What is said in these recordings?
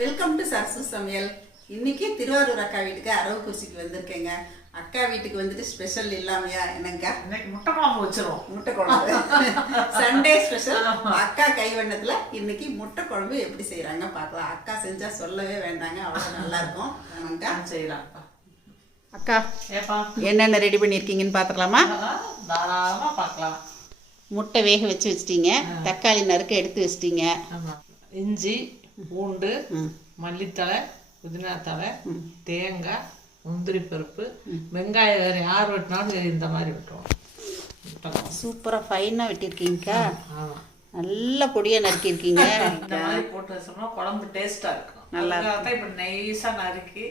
Welcome to Sarasu சமையல் இன்னைக்கு திருவாரூர் அக்கா வீட்டுக்கு அரவு குரிசிக்கு வந்திருக்கேங்க. அக்கா வீட்டுக்கு வந்துட்டு ஸ்பெஷல் இல்லாமையா இன்னைக்கு முட்டை குழம்பு வச்சிருவோம். முட்டை குழம்பு. Sunday special. அக்கா கைவண்ணத்துல இன்னைக்கு முட்டை குழம்பு எப்படி செய்றாங்க பார்க்கலாம். அக்கா செஞ்சா சொல்லவே வேண்டாங்க. அவ்வளவு நல்லா இருக்கும். செய்யலாம். அக்கா ஏப்பா? என்னென்ன ரெடி பண்ணியிருக்கீங்கன்னு பார்த்துக்கலாமா? அதெல்லாம் தாராளமா பார்க்கலாம். முட்டை வேக வச்சு வச்சிட்டீங்க. தக்காளி நறுக்க எடுத்து வச்சிட்டீங்க. இஞ்சி பூண்டு ம். மல்லித்தழை புதினா தழை தேங்காய் முந்திரி பருப்பு வெங்காயம் வேறு யார் வெட்டினாலும் இந்த மாதிரி வெட்டுவோம். சூப்பராக ஃபைனாக வெட்டியிருக்கீங்கக்கா நல்ல பொடியாக நறுக்கியிருக்கீங்க. இந்த மாதிரி போட்டு வச்சோம்னா குழம்பு டேஸ்டா இருக்கும். நல்லா தான் இப்போ நைஸாக நறுக்கி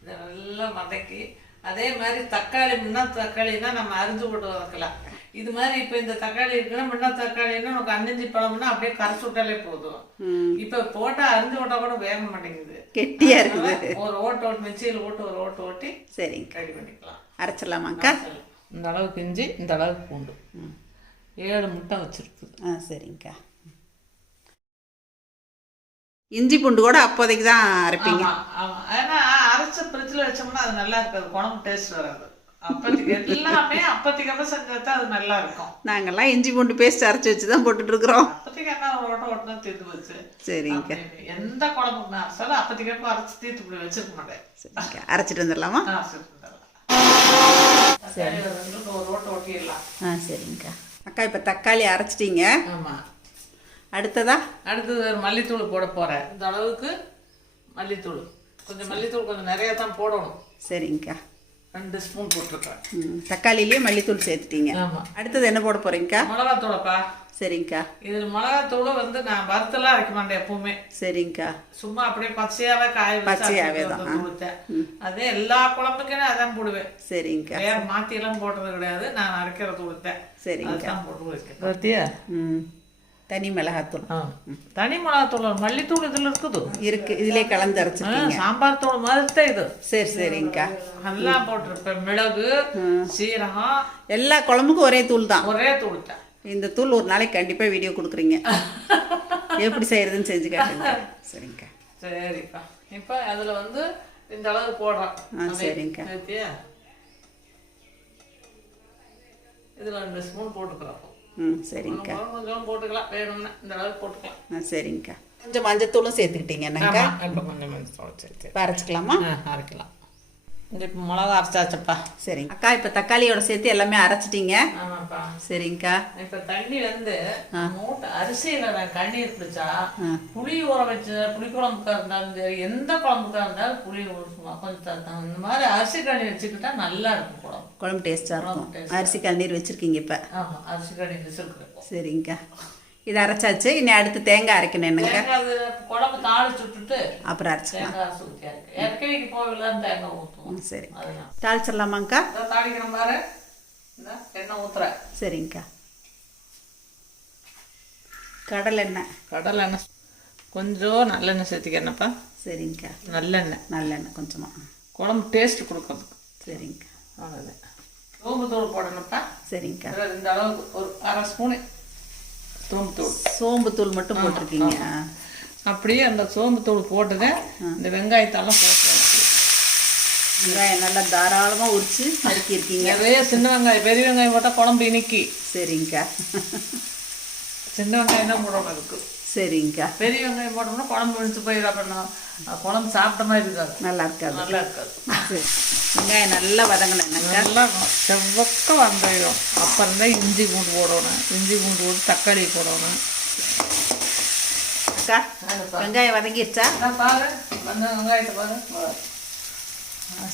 இதை நல்லா வதக்கி அதே மாதிரி தக்காளி முன்னா தக்காளினா நம்ம அரிஞ்சு போட்டு வதக்கலாம். இது மாதிரி இப்போ இந்த தக்காளி இருக்குன்னா முன்னா தக்காளின்னா நமக்கு அன்னஞ்சி பழம்னா அப்படியே கரைச்சி விட்டாலே போதும். இப்போ போட்டால் அரிஞ்சு விட்டா கூட வேக மாட்டேங்குது. கெட்டியாக இருக்குது. ஒரு ஓட்டு ஓட்டு மிக்சியில் ஓட்டு ஒரு ஓட்டு ஓட்டி சரிங்க. ரெடி பண்ணிக்கலாம். அரைச்சிடலாமாக்கா இந்த அளவுக்கு இஞ்சி இந்த அளவுக்கு பூண்டு. ஏழு முட்டை வச்சிருக்குது. ஆ சரிங்கக்கா. இஞ்சி பூண்டு கூட அப்போதைக்கு தான் அரைப்பீங்க. ஏன்னா அரைச்ச ஃப்ரிட்ஜில் வச்சோம்னா அது நல்லா இருக்காது. குழம்பு டேஸ்ட் வராது. எல்லாமே அப்போதைக்கு அப்போ செஞ்சா அது நல்லா இருக்கும். நாங்கெல்லாம் இஞ்சி பூண்டு பேஸ்ட் அரைச்சி வச்சு தான் போட்டுட்ருக்குறோம் அப்போதைக்கு என்ன ஒரு ஓட்ட ஓட்டணும் தீர்த்து வச்சு சரிங்க. எந்த குழம்புக்கு நான் அரைச்சாலும் அப்போதைக்கு அப்போ அரைச்சி தீர்த்து இப்படி வச்சிருக்க மாட்டேன். சரிங்கக்கா அரைச்சிட்டு வந்துடலாமா? சரி. ஒரு ஓட்ட ஓட்டிடலாம். ஆ சரிங்கக்கா. அக்கா இப்போ தக்காளி அரைச்சிட்டீங்க. ஆமா. அடுத்ததா? அடுத்தது ஒரு மல்லித்தூள் போட போறேன். இந்த அளவுக்கு மல்லித்தூள். கொஞ்சம் மல்லித்தூள் கொஞ்சம் நிறைய தான் போடணும். சரிங்கக்கா. ரெண்டு ஸ்பூன் போட்டிருக்கேன். ம் தக்காளிலேயே மல்லித்தூள் சேர்த்துட்டீங்க. ஆமா. அடுத்தது என்ன போட போகிறீங்கக்கா மிளகாத்தூளப்பா. சரிங்கக்கா. இதில் மிளகாத்தூள் வந்து நான் வறுத்தெல்லாம் அரைக்க மாட்டேன் எப்பவுமே. சரிங்கக்கா. சும்மா அப்படியே பச்சையாவே காய பச்சையாவே தான். அதே எல்லா குழம்புக்குமே அதான் போடுவேன். சரிங்கக்கா. வேற மாத்தி எல்லாம் போடுறது கிடையாது. நான் அரைக்கிற தூளுத்தேன் சரிங்கக்கா. போட்டு வைக்கிறேன் பத்தியா ம். தனி மிளகாத்தூள். தனி மிளகாத்தூள் மல்லித்தூள் இதுல இருக்குது. இருக்கு இதிலே கலந்து அரைச்சிருக்கீங்க. சாம்பார் தூள் மாதிரி தான் இது. சரி சரிங்கக்கா. நல்லா போட்டிருப்பேன் மிளகு சீரகம். எல்லா குழம்புக்கும் ஒரே தூள் தான். ஒரே தூள் தான் இந்த தூள் ஒரு நாளைக்கு கண்டிப்பாக வீடியோ கொடுக்குறீங்க. எப்படி செய்யறதுன்னு செஞ்சு காட்டுங்க. சரிங்கக்கா. சரிப்பா. இப்போ அதுல வந்து இந்த அளவு போடுறோம். ஆ, சரிங்கக்கா. இதுல ரெண்டு ஸ்பூன் போட்டுக்கிறோம். ம் சரிங்கக்கா. கொஞ்சம் கொஞ்சம் போட்டுக்கலாம். வேணும்னா இந்த அளவுக்கு போட்டுக்கலாம். ஆ சரிங்கக்கா. கொஞ்சம் மஞ்சத்தூளும் சேர்த்துக்கிட்டீங்க என்னங்கக்கா ஆமா, இப்போ கொஞ்சம் மஞ்சள் சேர்த்து. அரைச்சிக்கலாமா அரைக்கலாம். இந்த இப்போ மிளகா அரைச்சாச்சப்பா. சரிங்க. அக்கா இப்போ தக்காளியோட சேர்த்து எல்லாமே அரைச்சிட்டீங்க. ஆமாப்பா. சரிங்கக்கா. இப்போ தண்ணி வந்து மூட்டை அரிசியில் நான் கண்ணீர் பிடிச்சா புளி ஊற வச்சு புளி குழம்புக்கா இருந்தாலும் சரி எந்த குழம்புக்கா இருந்தாலும் புளி ஊற்றுமா கொஞ்சம் இந்த மாதிரி அரிசி கண்ணி வச்சுக்கிட்டா நல்லா இருக்கும் குழம்பு. குழம்பு டேஸ்ட்டாக இருக்கும். அரிசி கண்ணீர் வச்சுருக்கீங்க இப்போ. ஆமாம் அரிசி கண்ணி வச்சுருக்குறோம் சரிங்கக்கா. இது அரைச்சாச்சு. இனி அடுத்து தேங்காய் அரைக்கணும் அது குழம்பு தாளிச்சு விட்டுட்டு அப்புறம் அரைச்சிக்கலாம். சரி. தாளிச்சிடலாமாங்க்கா தாளிக்கிறேன் பாரு. எண்ணெய் ஊற்றுறேன் சரிங்கக்கா கடலை எண்ணெய். கடலை எண்ணெய். கொஞ்சம் நல்லெண்ணெய் சேர்த்திக்கிறேன்ப்பா. சரிங்கக்கா நல்லெண்ணெய். நல்லெண்ணெய் கொஞ்சமாக குழம்பு டேஸ்ட் கொடுக்கறதுக்கு சரிங்கக்கா அவ்வளோதான் சோம்பு தூள் போடணும்ப்பா. சரிங்கக்கா இதுல இந்த அளவுக்கு ஒரு அரை ஸ்பூனு சோம்பு தூள் சோம்பு தூள் மட்டும் போட்டிருக்கீங்க. அப்படியே அந்த சோம்பு தூள் போட்டுங்க இந்த வெங்காயத்தெல்லாம் போட்டு. வெங்காயம் நல்லா தாராளமாக உரிச்சு நறுக்கியிருக்கீங்க. நிறைய சின்ன வெங்காயம் பெரிய வெங்காயம் போட்டால் குழம்பு இனிக்கி. சரிங்கக்கா சின்ன வெங்காயம் தான் போடணும் அதுக்கு. சரிங்கக்கா பெரிய வெங்காயம் போட்டோம்னா குழம்பு வெடிச்சு போயிடும். அப்புறம் குழம்பு சாப்பிட்ட மாதிரி இருக்காது. நல்லா இருக்காது. நல்லா இருக்காது. சரி. வெங்காயம் நல்லா வதங்கணும் என்னங்கக்கா நல்லா செவ்வக்க வெங்காயம் அப்புறம் தான் இஞ்சி பூண்டு போடணும். இஞ்சி பூண்டு போட்டு தக்காளி போடணும். அக்கா வெங்காயம் வந்த வெங்காயத்தை பாரு.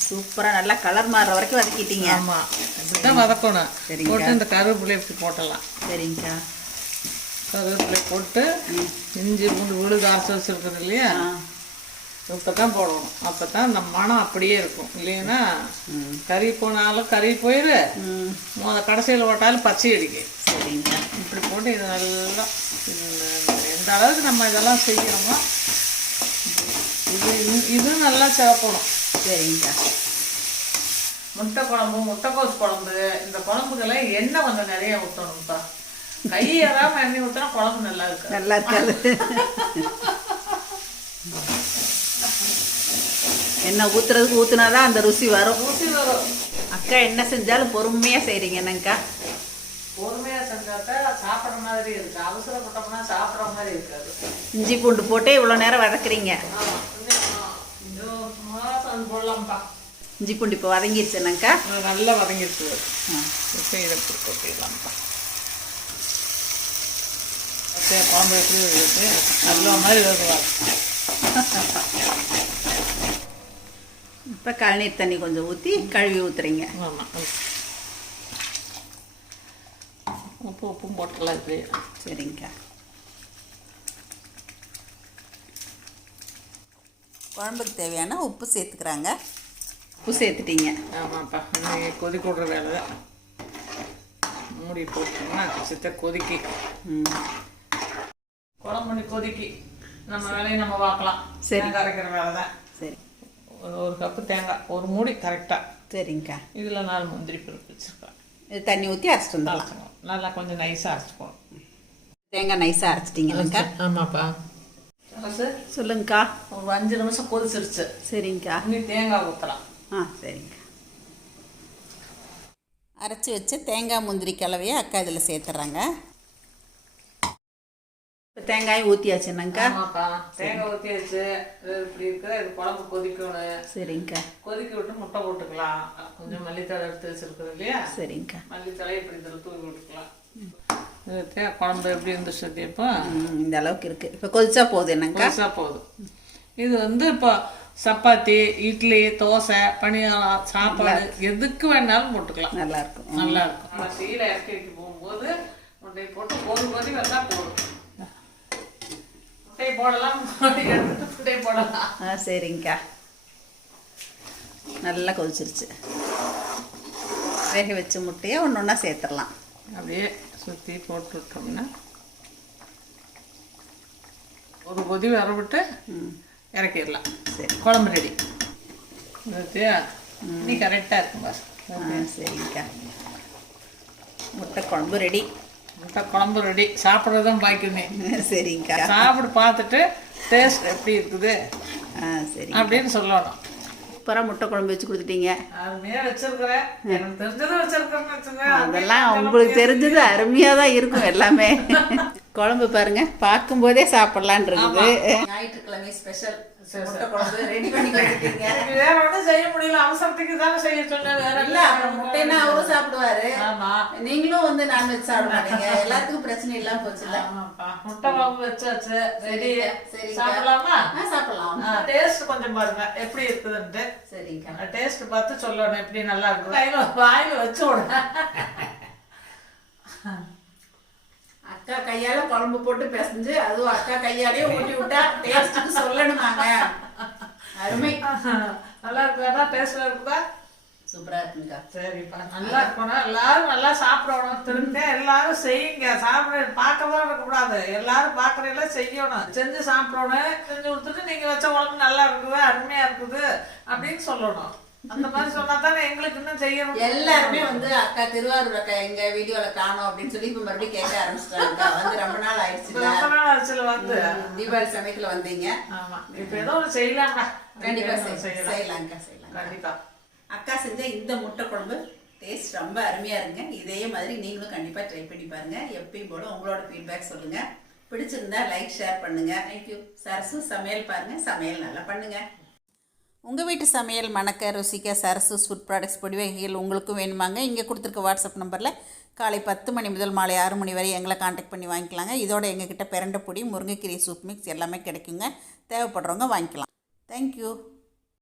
சூப்பராக நல்லா கலர் மாறுற வரைக்கும் வதக்கிட்டீங்க. ஆமா. இப்படிதான் வதக்கணும். சரிங்க. போட்டு இந்த கருவேப்பிலை இப்படி போட்டலாம். சரிங்கக்கா. கருவேப்பிலை போட்டு இஞ்சி பூண்டு விழுது அரைச்சி வச்சிருக்குது இல்லையா? இப்போ தான் போடணும். அப்போ தான் அந்த மனம் அப்படியே இருக்கும். இல்லைன்னா கறி போனாலும் கறி போயிடு கடைசியில் போட்டாலும் பச்சை அடிக்கும் சரிங்கக்கா இப்படி போட்டு இது நல்லா இந்த- எந்த அளவுக்கு நம்ம இதெல்லாம் செய்யணுமோ இது இது- இது நல்லா சிறப்பணும். சரிங்கக்கா முட்டை குழம்பு முட்டைக்கோஸ் குழம்பு இந்த குழம்புக்கெல்லாம் எண்ணெய் கொஞ்சம் நிறைய ஊற்றணும்ப்பா கை ஏறாமல் எண்ணெய் ஊற்றினா குழம்பு நல்லா இருக்காது. நல்லா இருக்காது. எண்ணெய் ஊற்றுறதுக்கு ஊற்றுனா தான் அந்த ருசி வரும். ஊசி வரும். அக்கா என்ன செஞ்சாலும் பொறுமையாக செய்கிறீங்க என்னங்கக்கா பொறுமையா செஞ்சாதான் சாப்பிட்ற மாதிரி இருக்கு. அவசரப்பட்டோம்னா சாப்பிட்ற மாதிரி இருக்காது. இஞ்சி பூண்டு போட்டு இவ்வளோ நேரம் வதக்குறீங்க. போடலாம்ப்பா. இஞ்சி பூண்டு இப்போ வதங்கிருச்சு என்னங்கக்கா அது நல்லா வதங்கிடுச்சு இப்போ இதை ஓகே குழம்பு எப்படி நல்ல மாதிரி வருவாங்க இப்போ கழநீர் தண்ணி கொஞ்சம் ஊற்றி கழுவி ஊற்றுறீங்க ஆமாம் உப்பு உப்பும் போட்டுக்கலாம் இப்படி சரிங்கக்கா குழம்புக்கு தேவையான உப்பு சேர்த்துக்கிறாங்க. உப்பு சேர்த்துட்டீங்க. ஆமாப்பா இன்னைக்கு கொதிக்க விடுற வேலை தான். மூடி போட்டோம்னா சித்த கொதிக்கி. குழம்பு கொதிக்கி. நம்ம வேலையை நம்ம பார்க்கலாம். சரி. தேங்காய் அரைக்கிற வேலை தான். சரி. ஒரு ஒரு கப்பு தேங்காய் ஒரு மூடி கரெக்டாக சரிங்கக்கா இதில் நாலு முந்திரி பருப்பு வச்சுருக்கேன் இது தண்ணி ஊற்றி அரைச்சிட்டு வந்துடலாம். அரைச்சிக்கணும் நல்லா கொஞ்சம் நைஸாக அரைச்சிக்கணும் தேங்காய் நைஸாக அரைச்சிட்டிங்களாக்கா? ஆமாப்பா. சொல்லுங்கக்கா. ஒரு அஞ்சு நிமிஷம் கொதிச்சிருச்சு. சரிங்கக்கா. இன்னி தேங்காய் ஊற்றலாம் ஆ சரிங்கக்கா. அரைச்சி வச்ச தேங்காய் முந்திரி கலவையை அக்கா இதில் சேர்த்துறாங்க இப்போ தேங்காயும் ஊற்றியாச்சு என்னங்கக்கா ஆமாப்பா தேங்காய் ஊற்றியாச்சு இப்படி இருக்குது இது குழம்பு கொதிக்கணும். சரிங்கக்கா. கொதிக்க விட்டு முட்டை போட்டுக்கலாம். கொஞ்சம் மல்லித்தழை எடுத்து வச்சிருக்குது இல்லையா? சரிங்கக்கா. மல்லித்தழை இப்படி இதில் தூவி விட்டுக்கலாம். குழம்பு எப்படி இருந்துச்சு இப்போ? இந்த அளவுக்கு இருக்குது இப்போ கொதிச்சா போதும் என்னங்கக்கா பெருசாக போதும். இது வந்து இப்போ சப்பாத்தி இட்லி தோசை பணியாரம் சாப்பாடு எதுக்கு வேணாலும் போட்டுக்கலாம். நல்லா இருக்கும். நல்லா இருக்கும். நம்ம சீலை இறக்கி போகும்போது முட்டையை போட்டு ஒரு கொதி வந்தால் போதும். போடலாம். ஆ சரிங்கக்கா. நல்லா கொதிச்சிருச்சு. வேக வச்ச முட்டையை ஒன்று ஒன்றா சேர்த்துடலாம். அப்படியே சுற்றி போட்டு விட்டோம்னா ஒரு கொதி வர விட்டு இறக்கிடலாம். சரி. குழம்பு ரெடி. பார்த்தியா? நீ கரெக்டாக இருக்கும் பாஸ் சரிங்கக்கா. முட்டை குழம்பு ரெடி. முட்டை குழம்பு ரெடி. சாப்பிட்றதும் பாக்கியுமே. சரிங்கக்கா சாப்பிட்டு பார்த்துட்டு டேஸ்ட் எப்படி இருக்குது ஆ சரி அப்படின்னு சொல்லணும். சூப்பராக முட்டை குழம்பு வச்சு கொடுத்துட்டீங்க. வச்சிருக்கிறேன். எனக்கு அதெல்லாம் உங்களுக்கு தெரிஞ்சது அருமையாக தான் இருக்கும் எல்லாமே. குழம்பு பாருங்க பார்க்கும்போதே சாப்பிடலான் இருக்குது. ஞாயிற்றுக்கிழமை ஸ்பெஷல் முட்டை செய்ய முடியல. அவசரத்துக்கு தானே செய்ய சொன்னேன். வேற இல்ல அப்புறம் முட்டைனா சாப்பிடுவாரு. ஆமா. நீங்களும் வந்து நான்வெஜ் சாப்பிட மாட்டீங்க. எல்லாத்துக்கும் பிரச்சனை இல்லாம ஆமாப்பா. முட்டை குழம்பு வச்சாச்சு. ரெடி. சரிங்க. சாப்பிடலாமா? சாப்பிடலாம். டேஸ்ட் கொஞ்சம் பாருங்க. எப்படி இருக்குதுன்ட்டு. சரிங்கக்கா டேஸ்ட் பார்த்து சொல்லணும் எப்படி நல்லா இருக்கு வாயில வாயில வச்சு அக்கா கையால குழம்பு போட்டு பிசைஞ்சு அதுவும் அக்கா கையாலே ஊட்டி விட்டா டேஸ்ட்டுக்கு சொல்லணுமாங்க. அருமை. நல்லா இருக்குதா? டேஸ்ட்ல இருக்குதா? சூப்பரா இருக்குங்கக்கா சரிப்பா நல்லா இருக்கணும். எல்லாரும் நல்லா சாப்பிடணும். திரும்ப எல்லாரும் செய்யுங்க. சாப்பிட பார்க்கதான் இருக்கக்கூடாது. எல்லாரும் பார்க்கறதுல செய்யணும். செஞ்சு சாப்பிடணும். செஞ்சு கொடுத்துட்டு நீங்க வச்ச குழம்பு நல்லா இருக்குது? அருமையா இருக்குது அப்படின்னு சொல்லணும். அந்த மாதிரி சொன்னா தானே எங்களுக்கு இன்னும் செய்யணும். எல்லாருமே வந்து அக்கா திருவாரூர் அக்கா எங்க வீடியோல காணோம் அப்படின்னு சொல்லி இப்ப மறுபடியும் கேட்க ஆரம்பிச்சிட்டாங்க. வந்து ரொம்ப நாள் ஆயிடுச்சுல ரொம்ப நாள் ஆச்சுல வந்து. தீபாவளி சமயத்துல வந்தீங்க. ஆமா. இப்ப ஏதோ ஒரு செய்யலாம்டா. கண்டிப்பா ஏதோ செய்- செய்யலாம். செய்யலாம்க்கா செய்யலாம் கண்டிப்பா. அக்கா செஞ்ச இந்த முட்டை குழம்பு டேஸ்ட் ரொம்ப அருமையாக இருங்க இதே மாதிரி நீங்களும் கண்டிப்பாக ட்ரை பண்ணி பாருங்க. எப்பயும் போல உங்களோட ஃபீட்பேக் சொல்லுங்கள் பிடிச்சிருந்தா லைக் ஷேர் பண்ணுங்கள் தேங்க்யூ சரசு சமையல் பாருங்கள் சமையல் நல்லா பண்ணுங்கள் உங்கள் வீட்டு சமையல் மணக்க ருசிக்க சரசு ஃபுட் ப்ராடக்ட்ஸ் பொடி வகைகள் உங்களுக்கும் வேணுமாங்க. இங்கே கொடுத்துருக்க வாட்ஸ்அப் நம்பரில் காலை பத்து மணி முதல் மாலை ஆறு மணி வரை எங்களை காண்டாக்ட் பண்ணி வாங்கிக்கலாங்க. இதோட எங்ககிட்ட பிரண்டை பொடி முருங்கைக்கீரை சூப் மிக்ஸ் எல்லாமே கிடைக்குங்க. தேவைப்படுறவங்க வாங்கிக்கலாம். தேங்க்யூ